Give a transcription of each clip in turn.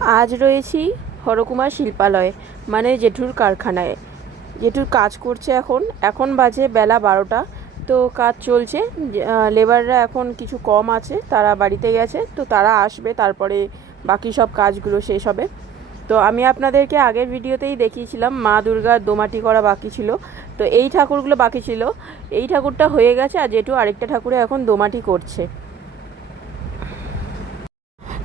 আজ রয়েছি হরকুমার শিল্পালয়ে, মানে জেঠুর কারখানায়। জেঠুর কাজ করছে। এখন বাজে বেলা 12টা। তো কাজ চলছে। লেবাররা এখন কিছু কম আছে, তারা বাড়িতে গেছে। তো তারা আসবে, তারপরে বাকি সব কাজগুলো শেষ হবে। তো আমি আপনাদেরকে আগের ভিডিওতেই দেখিয়েছিলাম মা দুর্গার দোমাটি করা বাকি ছিল। তো এই ঠাকুরগুলো বাকি ছিল। এই ঠাকুরটা হয়ে গেছে, আর জেঠু আরেকটা ঠাকুরে এখন দোমাটি করছে।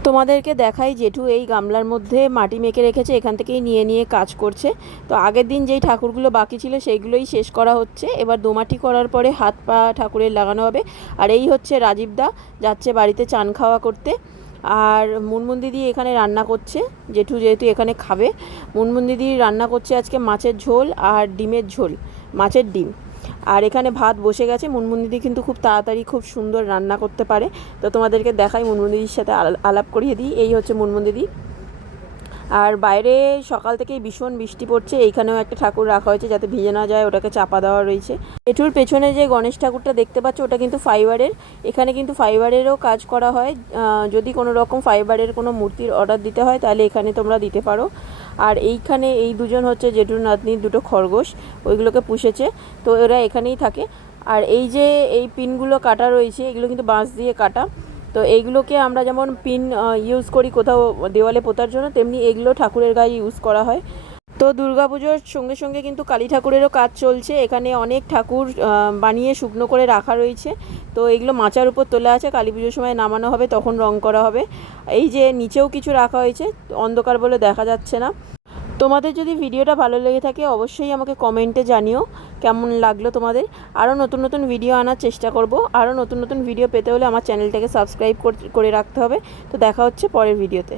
তোমাদেরকে দেখাই, জেঠু এই গামলার মধ্যে মাটি মেখে রেখেছে, এখান থেকেই নিয়ে নিয়ে কাজ করছে। তো আগের দিন যেই ঠাকুরগুলো বাকি ছিল সেইগুলোই শেষ করা হচ্ছে। এবার দোমাটি করার পরে হাত পা ঠাকুরের লাগানো হবে। আর এই হচ্ছে রাজীবদা, যাচ্ছে বাড়িতে চান খাওয়া করতে। আর মুনমুন দিদি এখানে রান্না করছে, জেঠু যেহেতু এখানে খাবে। মুনমুন দিদি রান্না করছে আজকে মাছের ঝোল আর ডিমের ঝোল, মাছের ডিম। আর এখানে ভাত বসে গেছে। মুনমুন দিদি কিন্তু খুব তাড়াতাড়ি খুব সুন্দর রান্না করতে পারে। তো তোমাদেরকে দেখাই, মুনমুন দিদির সাথে আলাপ করিয়ে দিই। এই হচ্ছে মুনমুন দিদি। আর বাইরে সকাল থেকেই ভীষণ বৃষ্টি পড়ছে। এইখানেও একটা ঠাকুর রাখা হয়েছে যাতে ভিজে না যায়, ওটাকে চাপা দেওয়া রয়েছে। জেঠুর পেছনে যে গণেশ ঠাকুরটা দেখতে পাচ্ছ, ওটা কিন্তু ফাইবারের। এখানে কিন্তু ফাইবারেরও কাজ করা হয়। যদি কোনো রকম ফাইবারের কোনো মূর্তির অর্ডার দিতে হয় তাহলে এখানে তোমরা দিতে পারো। আর এইখানে এই দুজন হচ্ছে জেঠুর নাতনির দুটো খরগোশ, ওইগুলোকে পুষেছে। তো এরা এখানেই থাকে। আর এই যে এই পিনগুলো কাটা রয়েছে, এগুলো কিন্তু বাঁশ দিয়ে কাটা। তো এইগুলোকে আমরা যেমন পিন ইউজ করি কোথাও দেওয়ালে পোতার জন্য, তেমনি এগুলো ঠাকুরের গায়ে ইউজ করা হয়। তো দুর্গাপুজোর সঙ্গে সঙ্গে কিন্তু কালী ঠাকুরেরও কাজ চলছে। এখানে অনেক ঠাকুর বানিয়ে শুকনো করে রাখা রয়েছে। তো এগুলো মাচার উপর তোলা আছে, কালী পুজোর সময় নামানো হবে, তখন রং করা হবে। এই যে নিচেও কিছু রাখা হয়েছে, অন্ধকার বলে দেখা যাচ্ছে না। তোমাদের যদি ভিডিওটা ভালো লেগে থাকে অবশ্যই আমাকে কমেন্টে জানিও কেমন লাগলো তোমাদের। আরও নতুন নতুন ভিডিও আনার চেষ্টা করব। আরও নতুন নতুন ভিডিও পেতে হলে আমার চ্যানেলটাকে সাবস্ক্রাইব করে রাখতে হবে। তো দেখা হচ্ছে পরের ভিডিওতে।